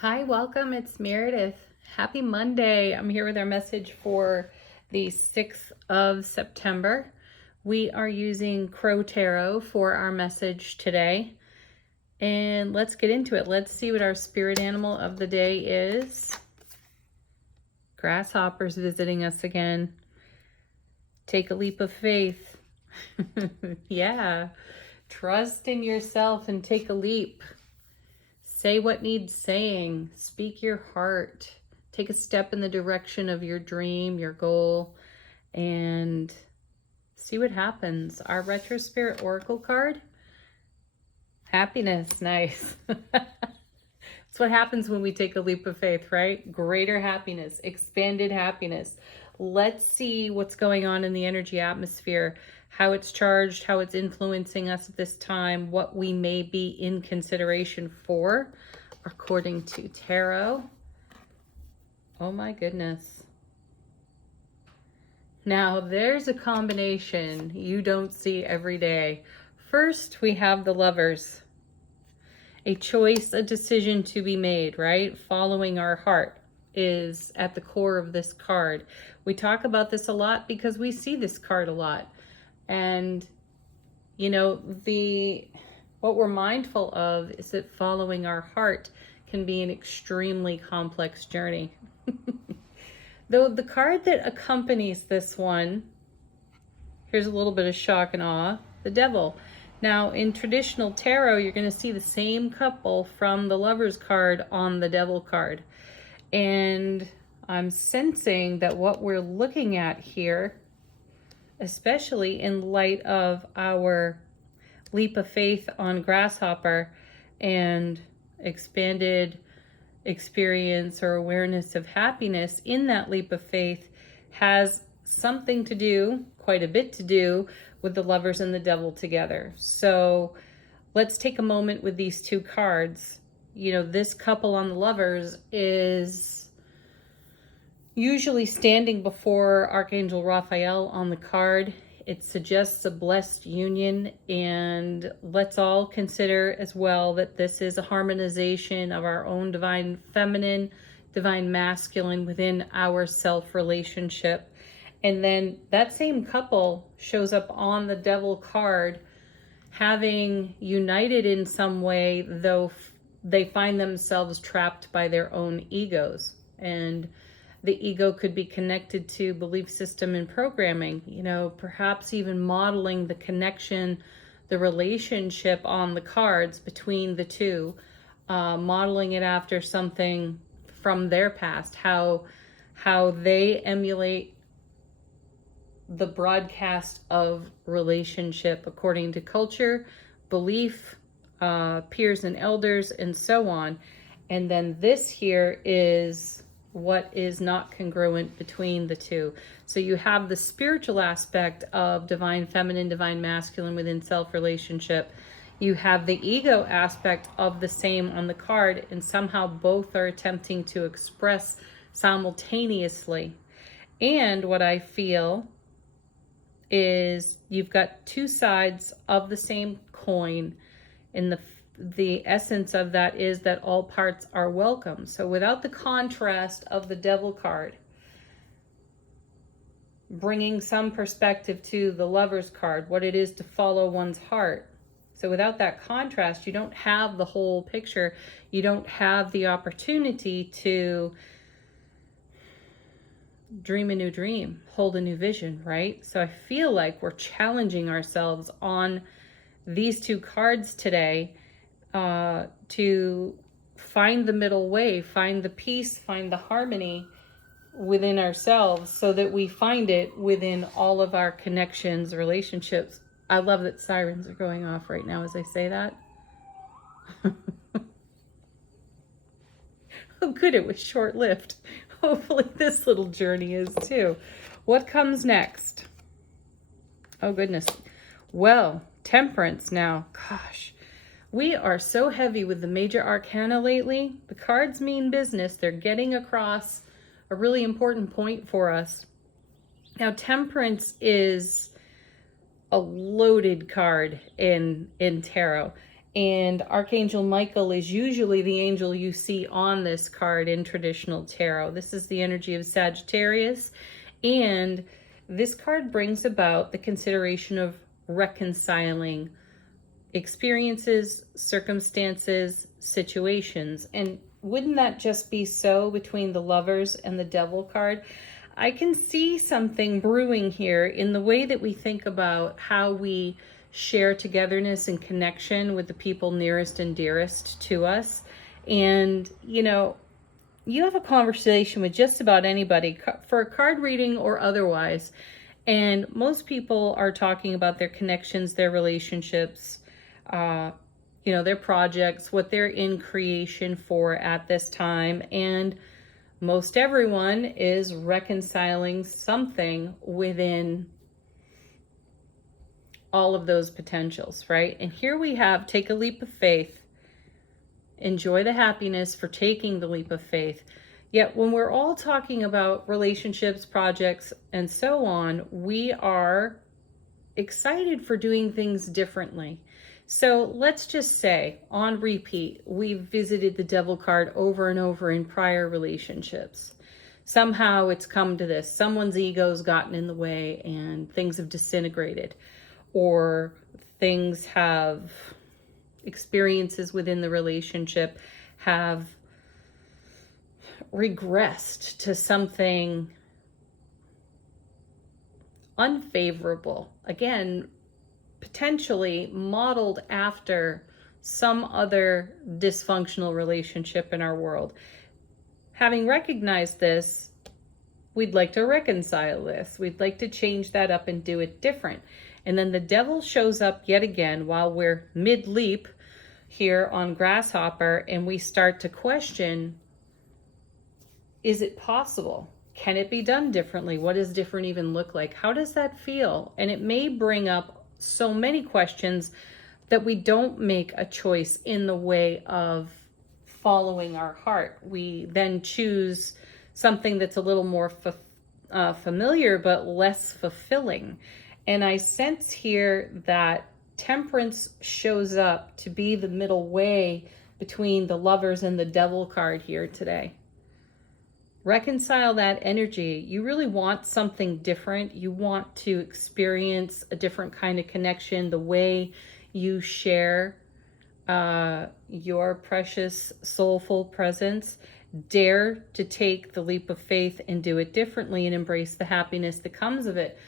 Hi, welcome. It's Meredith. Happy Monday. I'm here with our message for the 6th of September. We are using Crow Tarot for our message today. And let's get into it. Let's see what our spirit animal of the day is. Grasshoppers visiting us again. Take a leap of faith. Yeah. Trust in yourself and take a leap. Say what needs saying. Speak your heart. Take a step in the direction of your dream, your goal, and see what happens. Our Retro Spirit Oracle card. Happiness. Nice. That's what happens when we take a leap of faith, right? Greater happiness, expanded happiness. Let's see what's going on in the energy atmosphere, how it's charged, how it's influencing us at this time, what we may be in consideration for, according to tarot. Oh my goodness. Now, there's a combination you don't see every day. First, we have the Lovers. A choice, a decision to be made, right? Following our heart is at the core of this card. We talk about this a lot because we see this card a lot. And, you know, what we're mindful of is that following our heart can be an extremely complex journey. Though the card that accompanies this one, here's a little bit of shock and awe, the Devil. Now, in traditional tarot, you're going to see the same couple from the Lovers card on the Devil card. And I'm sensing that what we're looking at here, especially in light of our leap of faith on Grasshopper and expanded experience or awareness of happiness in that leap of faith, has something to do, quite a bit to do, with the Lovers and the Devil together. So let's take a moment with these two cards. You know, this couple on the Lovers is usually standing before Archangel Raphael on the card. It suggests a blessed union, and let's all consider as well that this is a harmonization of our own divine feminine, divine masculine within our self relationship. And then that same couple shows up on the Devil card, having united in some way, though they find themselves trapped by their own egos. And the ego could be connected to belief system and programming, you know, perhaps even modeling the connection, the relationship on the cards between the two, modeling it after something from their past, how they emulate the broadcast of relationship according to culture, belief, peers and elders, and so on. And then this here is what is not congruent between the two. So you have the spiritual aspect of divine feminine, divine masculine within self relationship. You have the ego aspect of the same on the card, and somehow both are attempting to express simultaneously. And what I feel is you've got two sides of the same coin, and the essence of that is that all parts are welcome. So without the contrast of the Devil card, bringing some perspective to the Lover's card, what it is to follow one's heart. So without that contrast, you don't have the whole picture. You don't have the opportunity to dream a new dream, hold a new vision, right? So I feel like we're challenging ourselves on these two cards today to find the middle way, find the peace, find the harmony within ourselves, so that we find it within all of our connections, relationships. I love that sirens are going off right now as I say that. Oh, good, it was short-lived. Hopefully this little journey is too. What comes next? Oh, goodness. Well, Temperance now. Gosh, we are so heavy with the major arcana lately. The cards mean business. They're getting across a really important point for us. Now, Temperance is a loaded card in tarot. And Archangel Michael is usually the angel you see on this card in traditional tarot. This is the energy of Sagittarius. And this card brings about the consideration of reconciling experiences, circumstances, situations. And wouldn't that just be so between the Lovers and the Devil card? I can see something brewing here in the way that we think about how we share togetherness and connection with the people nearest and dearest to us. And, you know, you have a conversation with just about anybody for a card reading or otherwise, and most people are talking about their connections, their relationships, you know, their projects, what they're in creation for at this time. And most everyone is reconciling something within all of those potentials, right? And here we have, take a leap of faith, enjoy the happiness for taking the leap of faith. Yet when we're all talking about relationships, projects, and so on, we are excited for doing things differently. So let's just say, on repeat, we've visited the Devil card over and over in prior relationships. Somehow it's come to this. Someone's ego's gotten in the way and things have disintegrated. Or things have, experiences within the relationship have regressed to something unfavorable. Again, potentially modeled after some other dysfunctional relationship in our world. Having recognized this, we'd like to reconcile this. We'd like to change that up and do it different. And then the Devil shows up yet again while we're mid-leap here on Grasshopper, and we start to question, is it possible? Can it be done differently? What does different even look like? How does that feel? And it may bring up so many questions that we don't make a choice in the way of following our heart. We then choose something that's a little more familiar but less fulfilling. And I sense here that Temperance shows up to be the middle way between the Lovers and the Devil card here today. Reconcile that energy. You really want something different. You want to experience a different kind of connection, the way you share your precious soulful presence. Dare to take the leap of faith and do it differently and embrace the happiness that comes of it.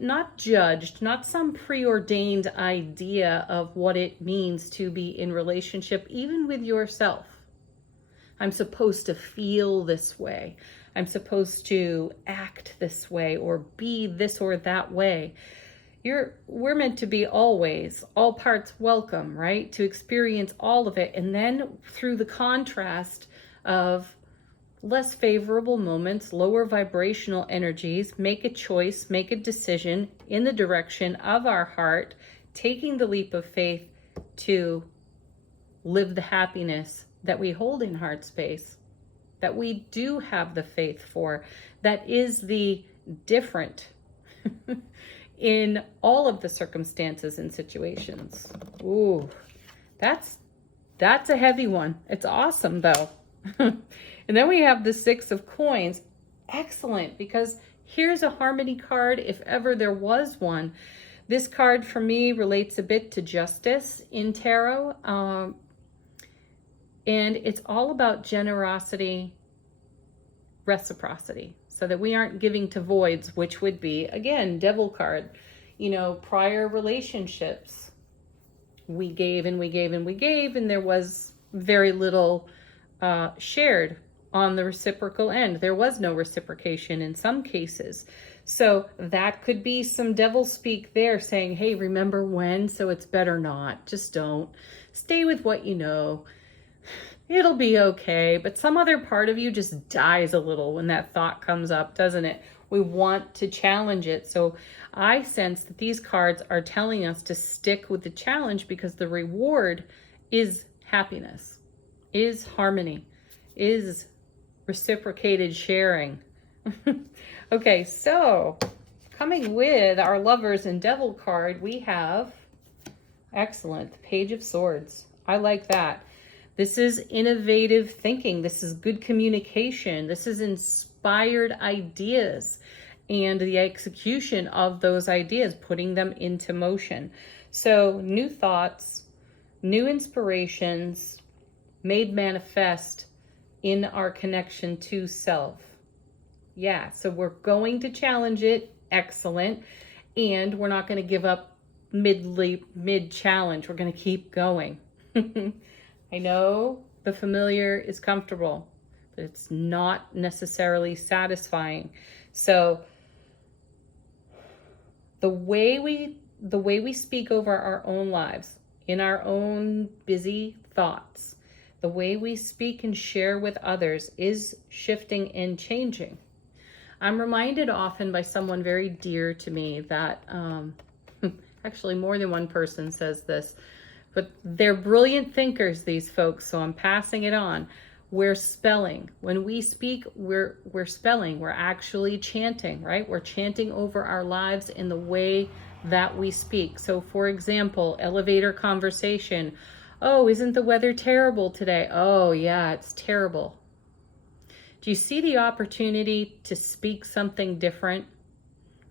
Not judged, not some preordained idea of what it means to be in relationship, even with yourself. I'm supposed to feel this way. I'm supposed to act this way or be this or that way. We're meant to be always, all parts welcome, right? To experience all of it. And then through the contrast of less favorable moments, lower vibrational energies, make a choice, make a decision in the direction of our heart, taking the leap of faith to live the happiness that we hold in heart space, that we do have the faith for, that is the different in all of the circumstances and situations. Ooh, that's a heavy one. It's awesome though. And then we have the Six of Coins. Excellent, because here's a harmony card if ever there was one. This card for me relates a bit to justice in tarot. And it's all about generosity, reciprocity, so that we aren't giving to voids, which would be, again, Devil card. You know, prior relationships, we gave and we gave and we gave, and there was very little shared on the reciprocal end. There was no reciprocation in some cases. So that could be some devil speak there saying, hey, remember when? So it's better not. Just don't. Stay with what you know. It'll be okay. But some other part of you just dies a little when that thought comes up, doesn't it? We want to challenge it. So I sense that these cards are telling us to stick with the challenge, because the reward is happiness, is harmony, is reciprocated sharing. Okay, so coming with our Lovers and Devil card, we have, Excellent. The Page of Swords. I like that. This is innovative thinking. This is good communication. This is inspired ideas and the execution of those ideas, putting them into motion. So new thoughts, new inspirations made manifest in our connection to self. Yeah, so we're going to challenge it. Excellent. And we're not going to give up mid-challenge. We're going to keep going. I know the familiar is comfortable, but it's not necessarily satisfying. So the way we speak over our own lives, in our own busy thoughts, the way we speak and share with others is shifting and changing. I'm reminded often by someone very dear to me that, actually more than one person says this, but they're brilliant thinkers, these folks, so I'm passing it on. We're spelling. When we speak, we're spelling. We're actually chanting, right? We're chanting over our lives in the way that we speak. So for example, elevator conversation. Oh, isn't the weather terrible today? Oh yeah, it's terrible. Do you see the opportunity to speak something different?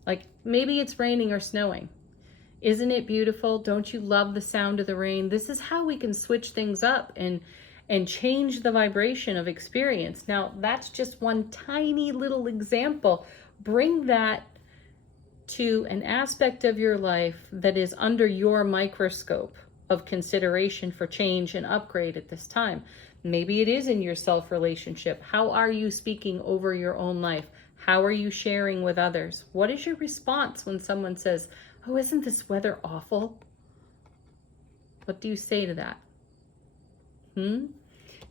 Like maybe it's raining or snowing. Isn't it beautiful? Don't you love the sound of the rain? This is how we can switch things up and change the vibration of experience. Now, that's just one tiny little example. Bring that to an aspect of your life that is under your microscope of consideration for change and upgrade at this time. Maybe it is in your self relationship. How are you speaking over your own life? How are you sharing with others? What is your response when someone says, oh, isn't this weather awful? What do you say to that? Do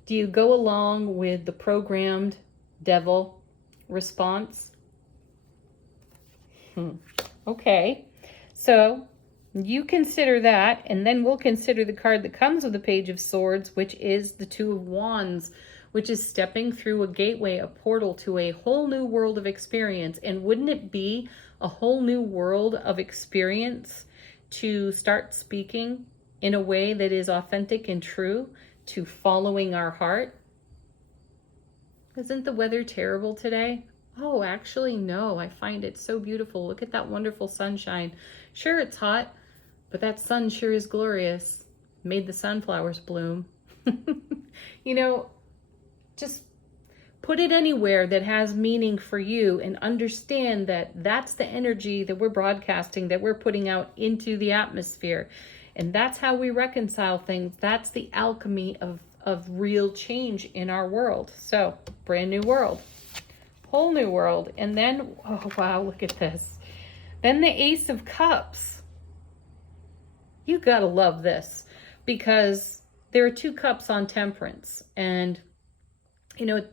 you go along with the programmed devil response? Okay, so you consider that, and then we'll consider the card that comes with the Page of Swords, which is the Two of Wands, which is stepping through a gateway, a portal to a whole new world of experience. And wouldn't it be a whole new world of experience to start speaking in a way that is authentic and true to following our heart? Isn't the weather terrible today? Oh, actually, no, I find it so beautiful. Look at that wonderful sunshine. Sure, it's hot, but that sun sure is glorious. Made the sunflowers bloom. You know, just put it anywhere that has meaning for you and understand that that's the energy that we're broadcasting, that we're putting out into the atmosphere. And that's how we reconcile things. That's the alchemy of real change in our world. So, brand new world. Whole new world. And then, oh wow, look at this. Then the Ace of Cups. You gotta love this because there are two cups on Temperance, and you know,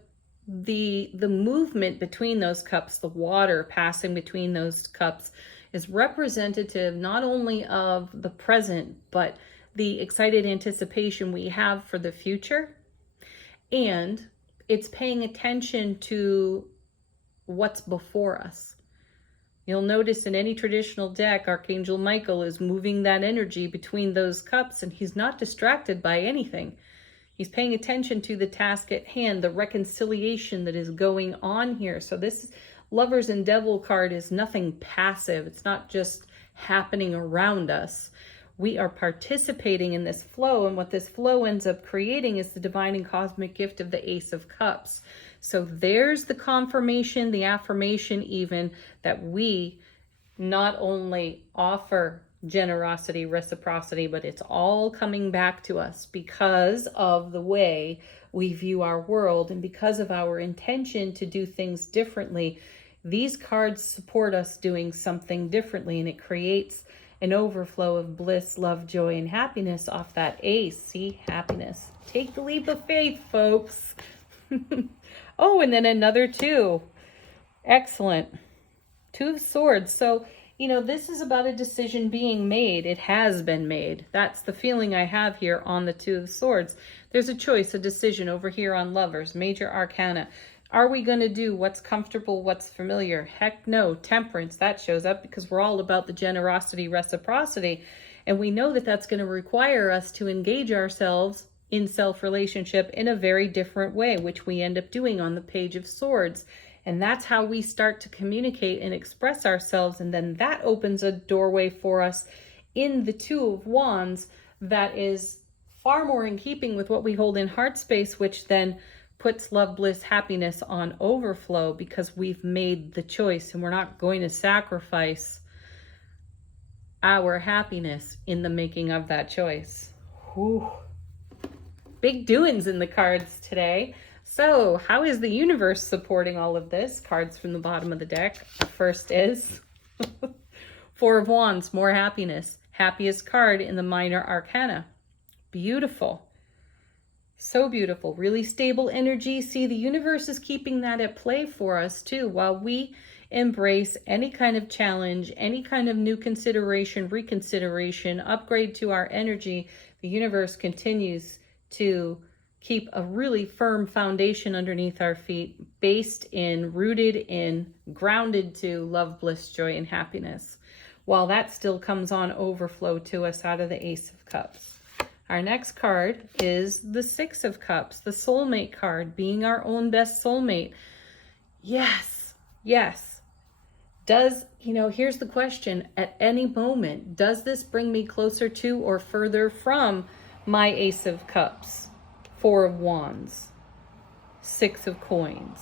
the movement between those cups, the water passing between those cups, is representative not only of the present, but the excited anticipation we have for the future. And it's paying attention to what's before us. You'll notice in any traditional deck, Archangel Michael is moving that energy between those cups, and he's not distracted by anything. He's paying attention to the task at hand, the reconciliation that is going on here. So this Lovers and Devil card is nothing passive. It's not just happening around us. We are participating in this flow, and what this flow ends up creating is the divine and cosmic gift of the Ace of Cups. So there's the confirmation, the affirmation even, that we not only offer generosity, reciprocity, but it's all coming back to us because of the way we view our world and because of our intention to do things differently. These cards support us doing something differently, and it creates an overflow of bliss, love, joy, and happiness off that ace. See, happiness. Take the leap of faith, folks. Oh, and then another two. Excellent. Two of Swords. So, you know, this is about a decision being made. It has been made. That's the feeling I have here on the Two of Swords. There's a choice, a decision over here on Lovers, Major Arcana. Are we going to do what's comfortable, what's familiar? Heck no. Temperance, that shows up because we're all about the generosity, reciprocity. And we know that that's going to require us to engage ourselves in self-relationship in a very different way, which we end up doing on the Page of Swords. And that's how we start to communicate and express ourselves. And then that opens a doorway for us in the Two of Wands that is far more in keeping with what we hold in heart space, which then puts love, bliss, happiness on overflow because we've made the choice and we're not going to sacrifice our happiness in the making of that choice. Whew. Big doings in the cards today. So how is the universe supporting all of this? Cards from the bottom of the deck. First is Four of Wands, more happiness. Happiest card in the minor arcana. Beautiful. So beautiful. Really stable energy. See, the universe is keeping that at play for us too. While we embrace any kind of challenge, any kind of new consideration, reconsideration, upgrade to our energy, the universe continues to keep a really firm foundation underneath our feet, based in, rooted in, grounded to love, bliss, joy, and happiness. While that still comes on overflow to us out of the Ace of Cups. Our next card is the Six of Cups, the soulmate card, being our own best soulmate. Yes, yes. Does, here's the question, at any moment, does this bring me closer to or further from my Ace of Cups, Four of Wands, Six of Coins,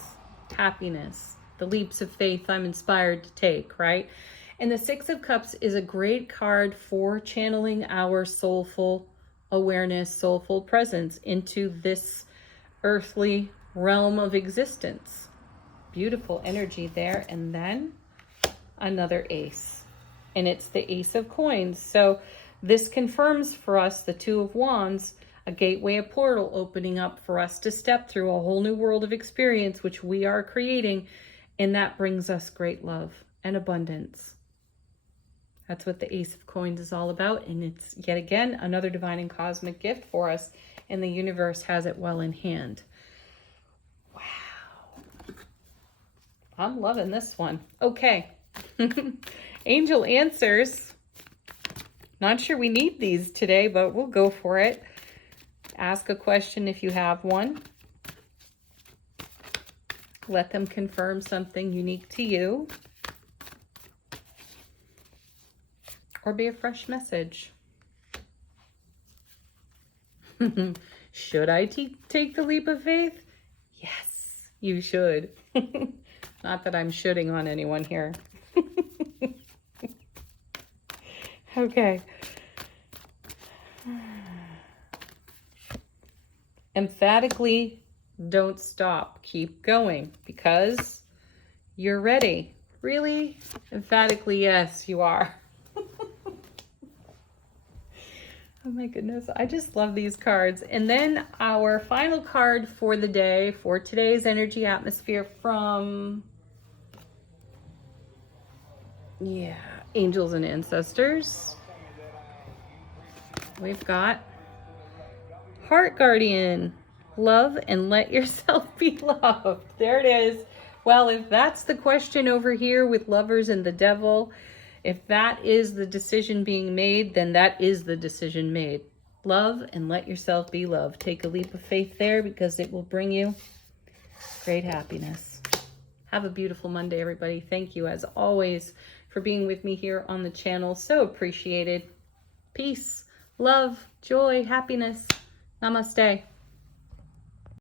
happiness, the leaps of faith I'm inspired to take, right? And the Six of Cups is a great card for channeling our soulful awareness, soulful presence into this earthly realm of existence. Beautiful energy there. And then another ace, and it's the Ace of Coins. So this confirms for us the Two of Wands, a gateway, a portal opening up for us to step through a whole new world of experience, which we are creating. And that brings us great love and abundance. That's what the Ace of Coins is all about. And it's yet again another divine and cosmic gift for us. And the universe has it well in hand. Wow. I'm loving this one. Okay. Angel answers. Not sure we need these today, but we'll go for it. Ask a question if you have one. Let them confirm something unique to you. Or be a fresh message. Should I take the leap of faith? Yes, you should. Not that I'm shoulding on anyone here. Okay. Emphatically, don't stop. Keep going because you're ready. Really? Emphatically, yes, you are. Oh my goodness, I just love these cards. And then our final card for the day, for today's energy atmosphere from, Angels and Ancestors. We've got Heart Guardian, love and let yourself be loved. There it is. Well, if that's the question over here with Lovers and the Devil, if that is the decision being made, then that is the decision made. Love and let yourself be loved. Take a leap of faith there because it will bring you great happiness. Have a beautiful Monday, everybody. Thank you, as always, for being with me here on the channel. So appreciated. Peace, love, joy, happiness. Namaste.